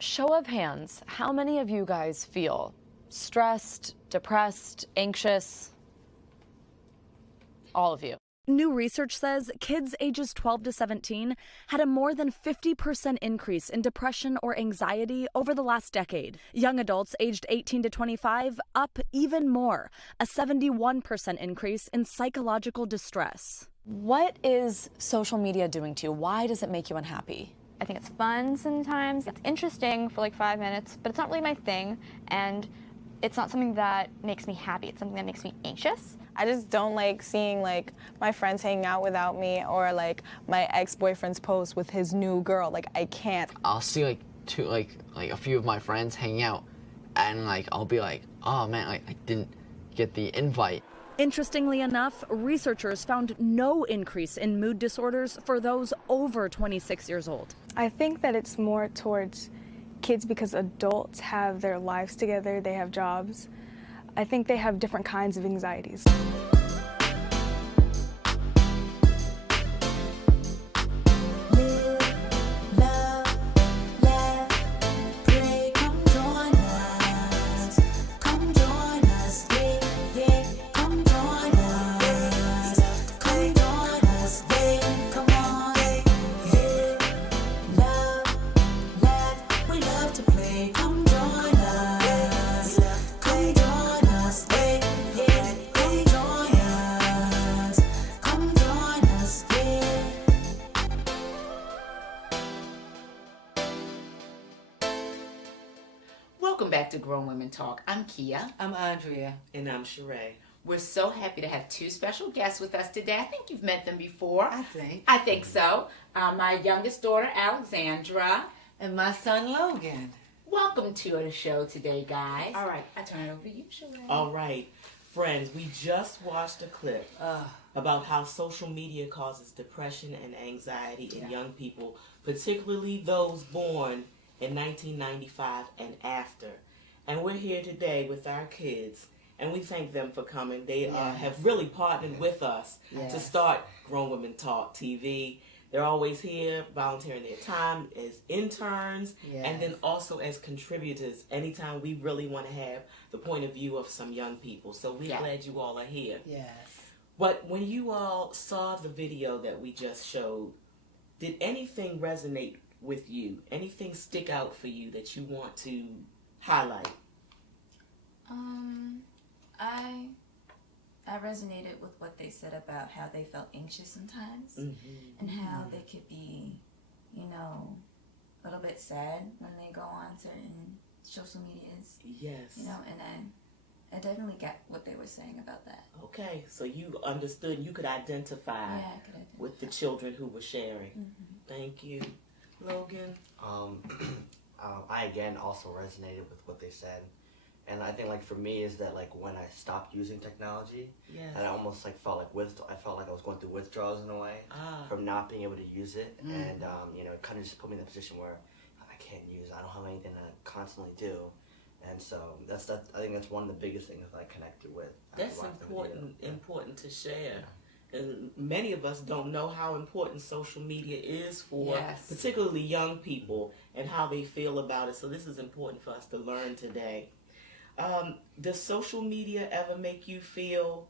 Show of hands, how many of you guys feel stressed, depressed, anxious? All of you. New research says kids ages 12 to 17 had a more than 50% increase in depression or anxiety over the last decade. Young adults aged 18 to 25 up even more, a 71% increase in psychological distress. What is social media doing to you? Why does it make you unhappy? I think it's fun sometimes. It's interesting for like 5 minutes, but it's not really my thing, and it's not something that makes me happy. It's something that makes me anxious. I just don't like seeing like my friends hanging out without me, or like my ex-boyfriend's post with his new girl. Like, I can't. I'll see like a few of my friends hanging out, and like I'll be like, oh man, I didn't get the invite. Interestingly enough, researchers found no increase in mood disorders for those over 26 years old. I think that it's more towards kids because adults have their lives together, they have jobs. I think they have different kinds of anxieties. Welcome back to Grown Women Talk. I'm Kia. I'm Andrea. And I'm Cheré. We're so happy to have two special guests with us today. I think you've met them before. I think so. My youngest daughter, Alexandra. And my son, Logan. Welcome to the show today, guys. All right, I turn it over to you, Cheré. All right. Friends, we just watched a clip about how social media causes depression and anxiety in young people, particularly those born in 1995 and after. And we're here today with our kids, and we thank them for coming. They have really partnered with us to start Grown Women Talk TV. They're always here volunteering their time as interns and then also as contributors anytime we really want to have the point of view of some young people. So we're glad you all are here. Yes. But when you all saw the video that we just showed, did anything resonate with you? Anything stick out for you that you want to highlight? I resonated with what they said about how they felt anxious sometimes and how they could be, you know, a little bit sad when they go on certain social medias. Yes. You know, and I definitely get what they were saying about that. Okay, so you understood, you could identify with the children who were sharing. Thank you. Logan? I again also resonated with what they said. And I think, like, for me is that, like, when I stopped using technology, and I almost, like, felt like I was going through withdrawals in a way from not being able to use it. And, you know, it kind of just put me in a position where I can't use it. I don't have anything to constantly do. And so I think that's one of the biggest things that I connected with. That's important to share. And many of us don't know how important social media is for particularly young people and how they feel about it. So this is important for us to learn today. Does social media ever make you feel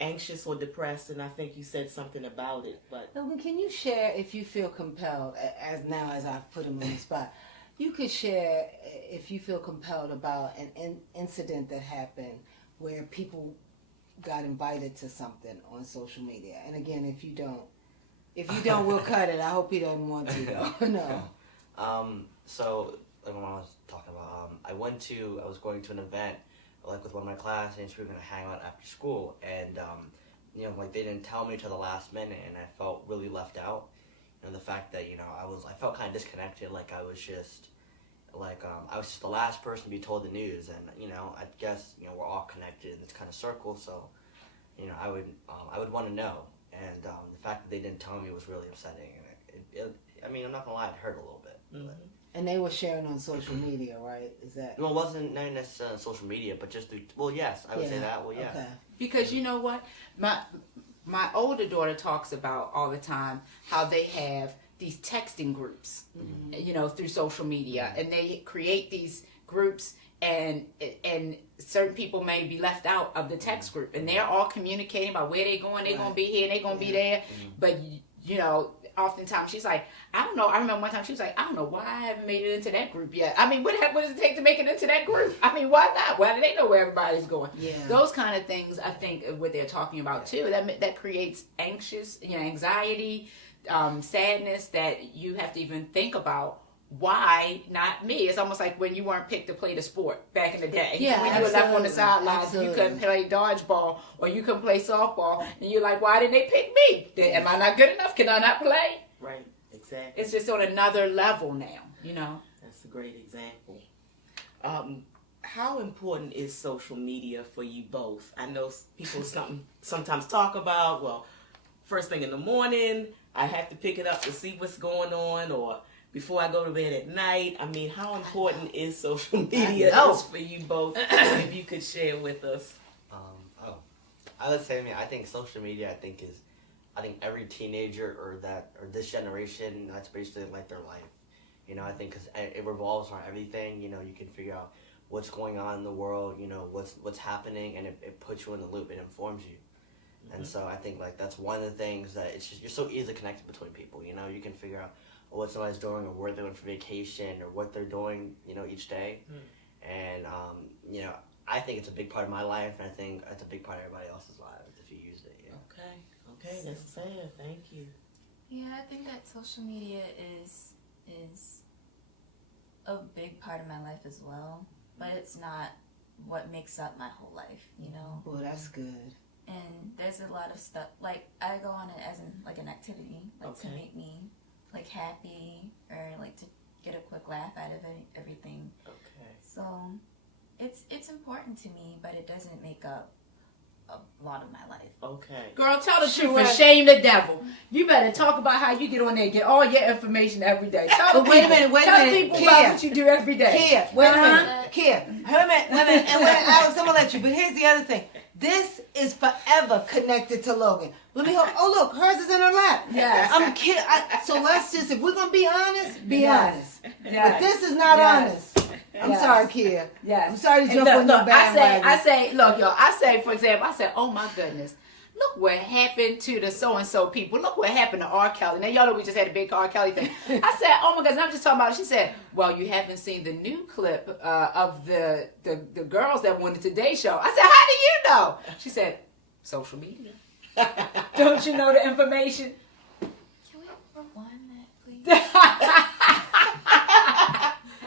anxious or depressed? And I think you said something about it. But Logan, can you share, if you feel compelled, as I've put him on the spot, you could share if you feel compelled about an incident that happened where people got invited to something on social media. And again, if you don't, we'll cut it. I hope he doesn't want to, though. No. So, like when I was talking about, I was going to an event, like with one of my classmates. We were going to hang out after school, and, you know, like they didn't tell me till the last minute, and I felt really left out. You know, the fact that, you know, I felt kind of disconnected, like I was just the last person to be told the news, and, you know, I guess, you know, we're all connected in this kind of circle, so, you know, I would want to know, and the fact that they didn't tell me was really upsetting, and I mean, I'm not gonna lie, it hurt a little bit. And they were sharing on social media, right? Is that? Well, it wasn't necessarily on social media, but just through, well, yes, I would say that, well, yeah. Okay. Because you know what? My older daughter talks about all the time how they have these texting groups, you know, through social media, and they create these groups, and certain people may be left out of the text group, and they're all communicating about where they're going. They're gonna be here, they're gonna be there, but you know, oftentimes she's like, I don't know. I remember one time she was like, I don't know why I haven't made it into that group yet. I mean, what does it take to make it into that group? I mean, why not? Why do they know where everybody's going? Yeah. Those kind of things, I think, what they're talking about too. That creates anxiety, sadness, that you have to even think about. Why not me? It's almost like when you weren't picked to play the sport back in the day. Yeah, when you were left on the sidelines, you couldn't play dodgeball or you couldn't play softball, and you're like, why didn't they pick me? Am I not good enough? Can I not play? Right, exactly. It's just on another level now, you know. That's a great example. How important is social media for you both? I know people sometimes talk about, well, first thing in the morning, I have to pick it up to see what's going on, or before I go to bed at night. I mean, how important is social media is for you both? If you could share with us. I would say, I think social media, I think every teenager or this generation, that's basically like their life. You know, I think because it revolves on everything. You know, you can figure out what's going on in the world. You know, what's happening, and it puts you in the loop. It informs you. And so I think like that's one of the things that it's just, you're so easily connected between people. You know, you can figure out what somebody's doing, or where they're going for vacation, or what they're doing, you know, each day. And, you know, I think it's a big part of my life, and I think it's a big part of everybody else's lives if you use it. Yeah. Okay, that's fair. Thank you. Yeah, I think that social media is a big part of my life as well, but it's not what makes up my whole life, you know? Well, that's good. And there's a lot of stuff, like, I go on it as an activity, like, to make me like happy, or like to get a quick laugh out of everything. Okay. So it's important to me, but it doesn't make up a lot of my life. Okay. Girl, tell the truth and shame the devil. You better talk about how you get on there and get all your information every day. Tell wait a minute. Tell people about what you do every day. Kia, wait a minute. Kia, wait a minute. And I'm gonna let you. But here's the other thing. This is forever connected to Logan. Let me hold. Oh, look, hers is in her lap. Yes. I'm kidding. So let's just, if we're going to be honest, be honest. Yes. But this is not honest. I'm sorry, Kia. Yes. I'm sorry to jump on your bandwagon. I say, look, y'all, for example, oh my goodness, look what happened to the so-and-so people. Look what happened to R. Kelly. Now, y'all know we just had a big R. Kelly thing. I said, oh my goodness, I'm just talking about it. She said, well, you haven't seen the new clip of the girls that won the Today Show. I said, how do you know? She said, social media. Don't you know the information? Can we rewind that, please?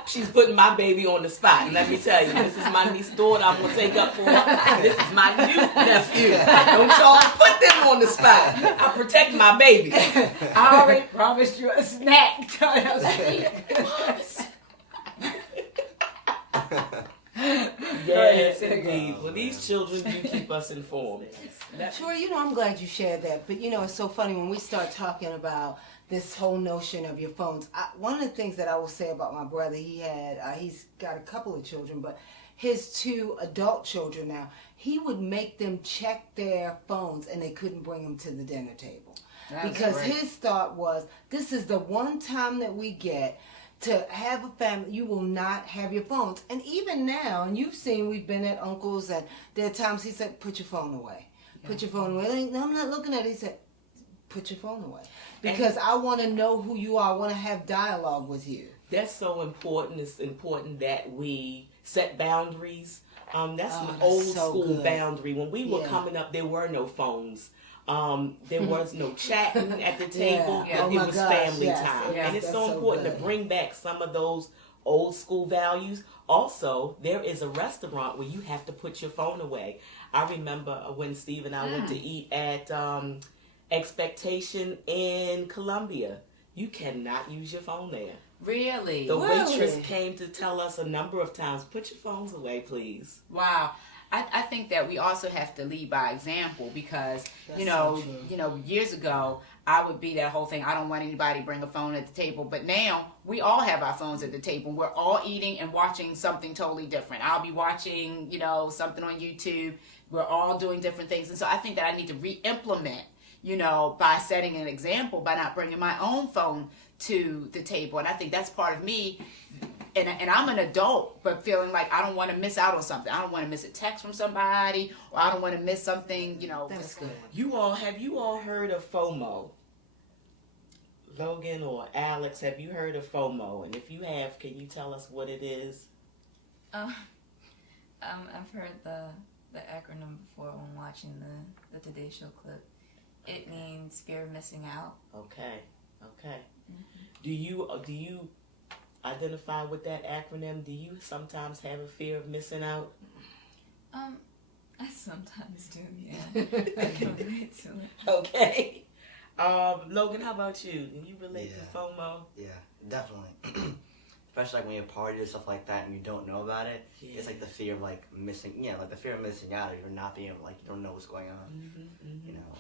She's putting my baby on the spot. And let me tell you, this is my niece daughter I'm going to take up for her. This is my new nephew. Don't y'all put them on the spot. I protect my baby. I already promised you a snack. Yes, indeed. Well, these children do keep us informed. Sure, you know, I'm glad you shared that. But, you know, it's so funny when we start talking about this whole notion of your phones. One of the things that I will say about my brother, he's got a couple of children, but his 2 adult children now, he would make them check their phones and they couldn't bring them to the dinner table. Because his thought was, this is the one time that we get to have a family, you will not have your phones. And even now, and you've seen, we've been at uncles, and there are times he said, put your phone away. Put your phone away. Like, no, I'm not looking at it. He said, put your phone away. Because I want to know who you are. I want to have dialogue with you. That's so important. It's important that we set boundaries. That's an old school boundary. When we were coming up, there were no phones. There was no chatting at the table. It was family time. And it's so important to bring back some of those old school values. Also, there is a restaurant where you have to put your phone away. I remember when Steve and I went to eat at Expectation in Columbia. You cannot use your phone there. Really? The waitress came to tell us a number of times, put your phones away, please. Wow. I think that we also have to lead by example, because you know, years ago I would be that whole thing. I don't want anybody to bring a phone at the table, but now we all have our phones at the table. We're all eating and watching something totally different. I'll be watching, something on YouTube. We're all doing different things, and so I think that I need to re-implement, by setting an example, by not bringing my own phone to the table. And I think that's part of me. And I'm an adult, but feeling like I don't want to miss out on something. I don't want to miss a text from somebody, or I don't want to miss something, That's good. Have you all heard of FOMO? Logan or Alex, have you heard of FOMO? And if you have, can you tell us what it is? I've heard the acronym before when watching the Today Show clip. It means fear of missing out. Okay. Mm-hmm. Do you identify with that acronym? Do you sometimes have a fear of missing out? I sometimes do, yeah. I can relate to it. Okay. Logan, how about you? Do you relate to FOMO? Yeah, definitely. Especially like when you party or stuff like that and you don't know about it. Yeah. It's like the fear of like missing, like the fear of missing out, or you're not being like, you don't know what's going on.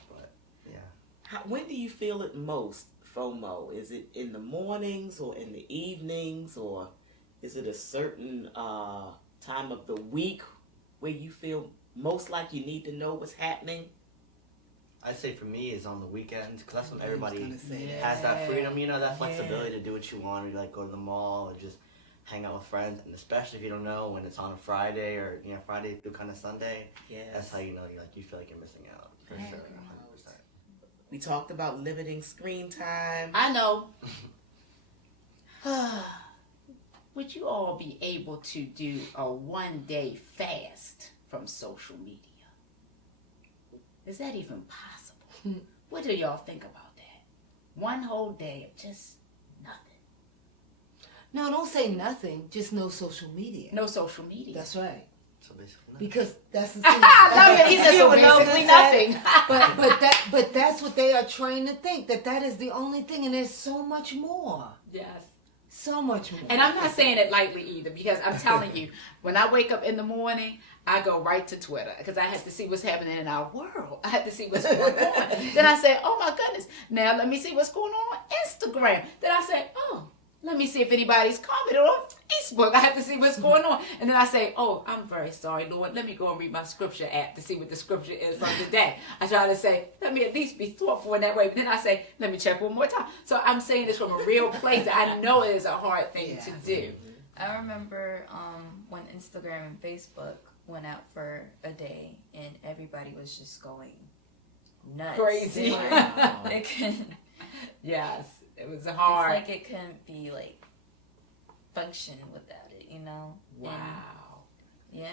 But yeah. When do you feel it most, FOMO? Is it in the mornings or in the evenings, or is it a certain time of the week where you feel most like you need to know what's happening? I'd say for me is on the weekends, because that's when everybody has that freedom, that flexibility to do what you want, or like go to the mall or just hang out with friends. And especially if you don't know, when it's on a Friday or Friday through kind of Sunday, that's how you know you feel like you're missing out for sure. 100%. We talked about limiting screen time. I know. Would you all be able to do a 1-day fast from social media? Is that even possible? What do y'all think about that? One whole day of just nothing. No, don't say nothing. Just no social media. No social media. That's right. So basically nothing. Because that's the thing. I love it. He said so basically nothing. but that's what they are trained to think, that is the only thing, and there's so much more. Yes. So much more. And I'm not saying it lightly either, because I'm telling you, when I wake up in the morning, I go right to Twitter because I have to see what's happening in our world. I have to see what's going on. Then I say, oh my goodness, now let me see what's going on Instagram. Then I say, oh, let me see if anybody's commented on Facebook. I have to see what's going on. And then I say, oh, I'm very sorry, Lord. Let me go and read my scripture app to see what the scripture is from today. I try to say, let me at least be thoughtful in that way. But then I say, let me check one more time. So I'm saying this from a real place. I know it is a hard thing to do. I remember when Instagram and Facebook went out for a day and everybody was just going nuts. Crazy. Wow. It can... Yes. It was hard. It's like it couldn't be function without it, Wow. And, yeah.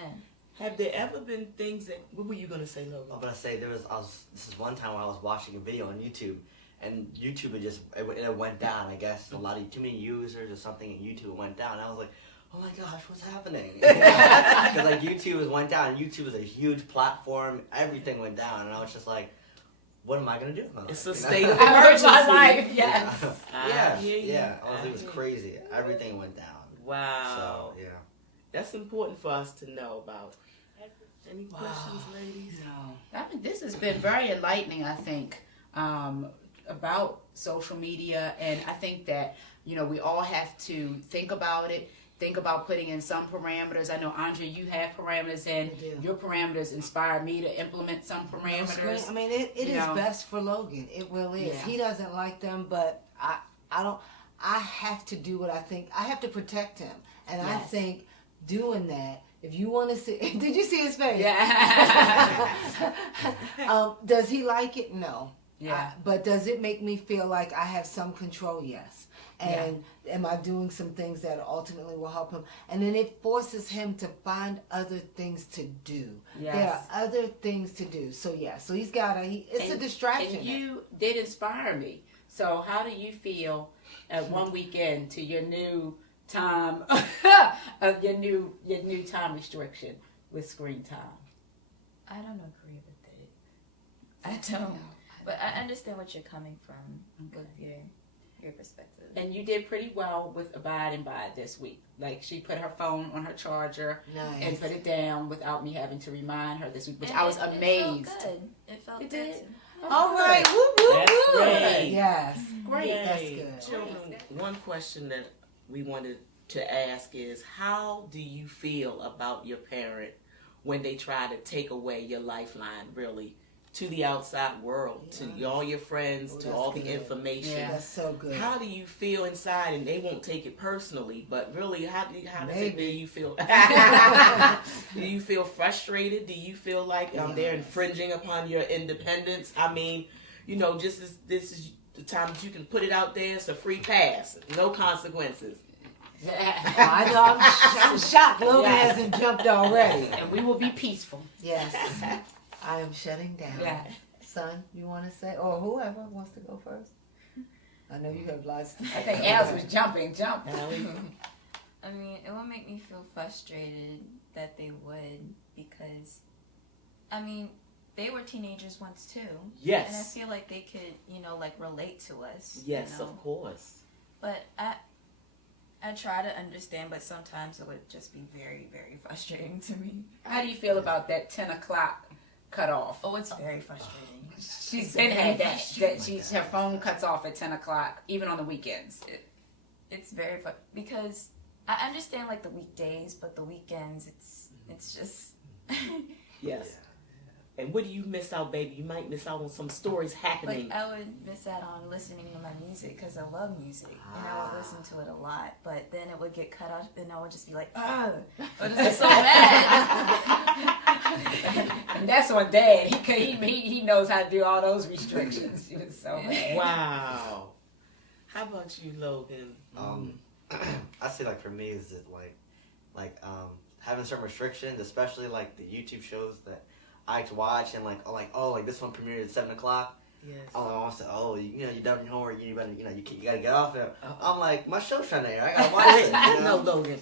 Have there ever been things that? What were you gonna say, Logan? I'm gonna say this is one time when I was watching a video on YouTube, and YouTube it went down. I guess too many users or something, and YouTube went down. I was like, oh my gosh, what's happening? Because YouTube went down. YouTube is a huge platform. Everything went down, and I was just like, what am I going to do with my life? It's a state of emergency. My life, yes. Yeah. Honestly, it was crazy. Everything went down. Wow. So, yeah. That's important for us to know about. Any questions, ladies? No. I mean, this has been very enlightening, I think, about social media. And I think that, we all have to think about it. Think about putting in some parameters. I know, Andre, you have parameters, and your parameters inspired me to implement some parameters. I mean, it is best for Logan. It really is. Yeah. He doesn't like them, but I don't. I have to do what I think. I have to protect him, and I think doing that. If you want to see, did you see his face? Yeah. Does he like it? No. Yeah. But does it make me feel like I have some control? Yes. And am I doing some things that ultimately will help him? And then it forces him to find other things to do. Yes. There are other things to do. So so he's got it's a distraction. And you did inspire me. So how do you feel at one weekend to your new time, your new time restriction with screen time? I don't agree with it. I don't. But I understand what you're coming from with your perspective. And you did pretty well with abiding by it this week. Like, she put her phone on her charger and put it down without me having to remind her this week, which I was amazed. It felt good. Did. All right. Woo. Great. Yes. Great. That's good. Children, one question that we wanted to ask is, how do you feel about your parent when they try to take away your lifeline, really, to the outside world, to all your friends, to all the information. Yeah. That's so good. How do you feel inside? And they won't take it personally, but really, how do you feel? Do you feel frustrated? Do you feel like they're infringing upon your independence? I mean, this is the time that you can put it out there. It's a free pass, no consequences. I know. I'm shocked. Logan hasn't jumped already. And we will be peaceful. Yes. I am shutting down. Yeah. Son, you want to say, or whoever wants to go first? I know you have lots to say. I think Alice was jumping. I mean, it would make me feel frustrated that they would, because, I mean, they were teenagers once too. Yes. And I feel like they could, relate to us. Yes, of course. But I try to understand, but sometimes it would just be very, very frustrating to me. How do you feel about that 10 o'clock cutoff? Oh, it's very frustrating. She's been had that her phone cuts off at 10 o'clock, even on the weekends. It's very because I understand like the weekdays, but the weekends, it's just. Yes. And what do you miss out, baby? You might miss out on some stories happening. Like, I would miss out on listening to my music because I love music. And I would listen to it a lot. But then it would get cut off and I would just be like, I would just be so mad. And that's on Dad. He knows how to do all those restrictions. He was so mad. Wow. How about you, Logan? I say for me is it having some restrictions, especially the YouTube shows that I like to watch, and this one premiered at 7 o'clock. Yes. I want to say, you done your homework, you better, you gotta get off there. I'm like, my show's trying to air, I gotta watch it. No, Logan.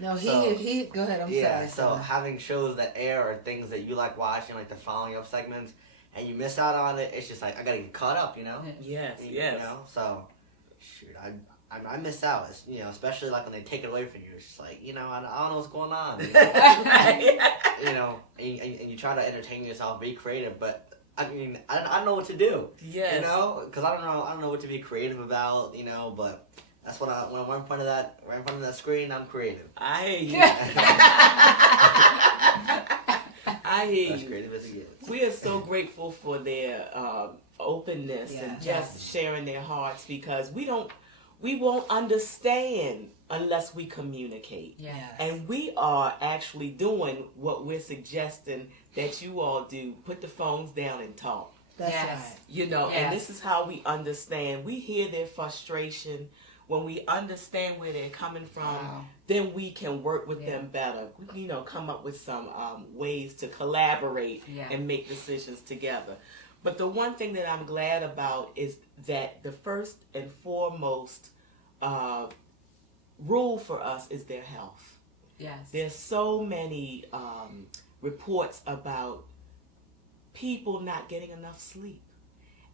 No, he. Go ahead. I'm sorry. So having shows that air or things that you like watching, the following up segments, and you miss out on it, it's just I gotta get caught up, Yes. So, shoot, I miss out, especially when they take it away from you. It's just I don't know what's going on. And you try to entertain yourself, be creative, but I don't know what to do. Yes. Because I don't know what to be creative about. But that's when I'm in front of that screen, I'm creative. I hear you. I hear you. As creative as it gets. We are so grateful for their openness and just sharing their hearts, because we won't understand unless we communicate. Yeah. And we are actually doing what we're suggesting that you all do. Put the phones down and talk. That's right. And this is how we understand. We hear their frustration. When we understand where they're coming from, then we can work with them better. Come up with some ways to collaborate and make decisions together. But the one thing that I'm glad about is that the first and foremost rule for us is their health. Yes. There's so many reports about people not getting enough sleep.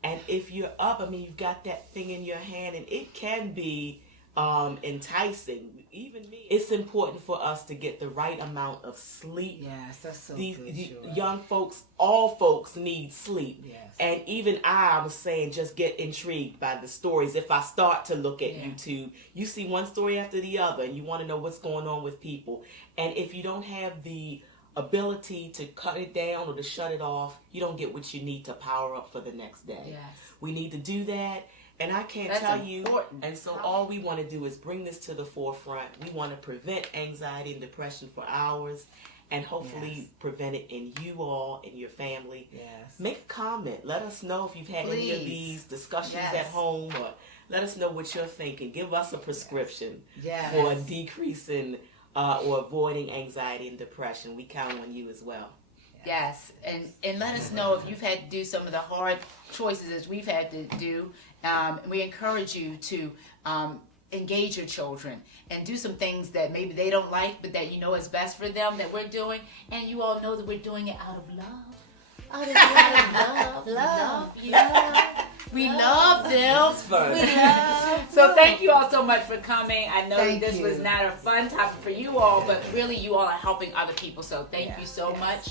And if you're up, you've got that thing in your hand, and it can be enticing. Even me. It's important for us to get the right amount of sleep. Yes, that's so These good. young folks, all folks need sleep. Yes. And even I was saying, just get intrigued by the stories. If I start to look at YouTube, you see one story after the other, and you want to know what's going on with people. And if you don't have the ability to cut it down or to shut it off, you don't get what you need to power up for the next day. Yes. We need to do that. And I can't tell you. And so all we want to do is bring this to the forefront. We want to prevent anxiety and depression for hours, and hopefully prevent it in you all, in your family. Yes. Make a comment. Let us know if you've had any of these discussions at home, or let us know what you're thinking. Give us a prescription for decreasing or avoiding anxiety and depression. We count on you as well. Yes, and let us know if you've had to do some of the hard choices as we've had to do. We encourage you to engage your children and do some things that maybe they don't like, but that is best for them, that we're doing. And you all know that we're doing it out of love. Out of love. We love them. So thank you all so much for coming. I know this was not a fun topic for you all, but really you all are helping other people. So thank you so much.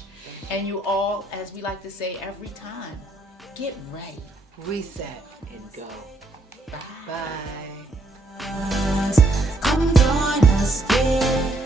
And you all, as we like to say every time, get ready, reset, and go. Bye. Come join us, yeah.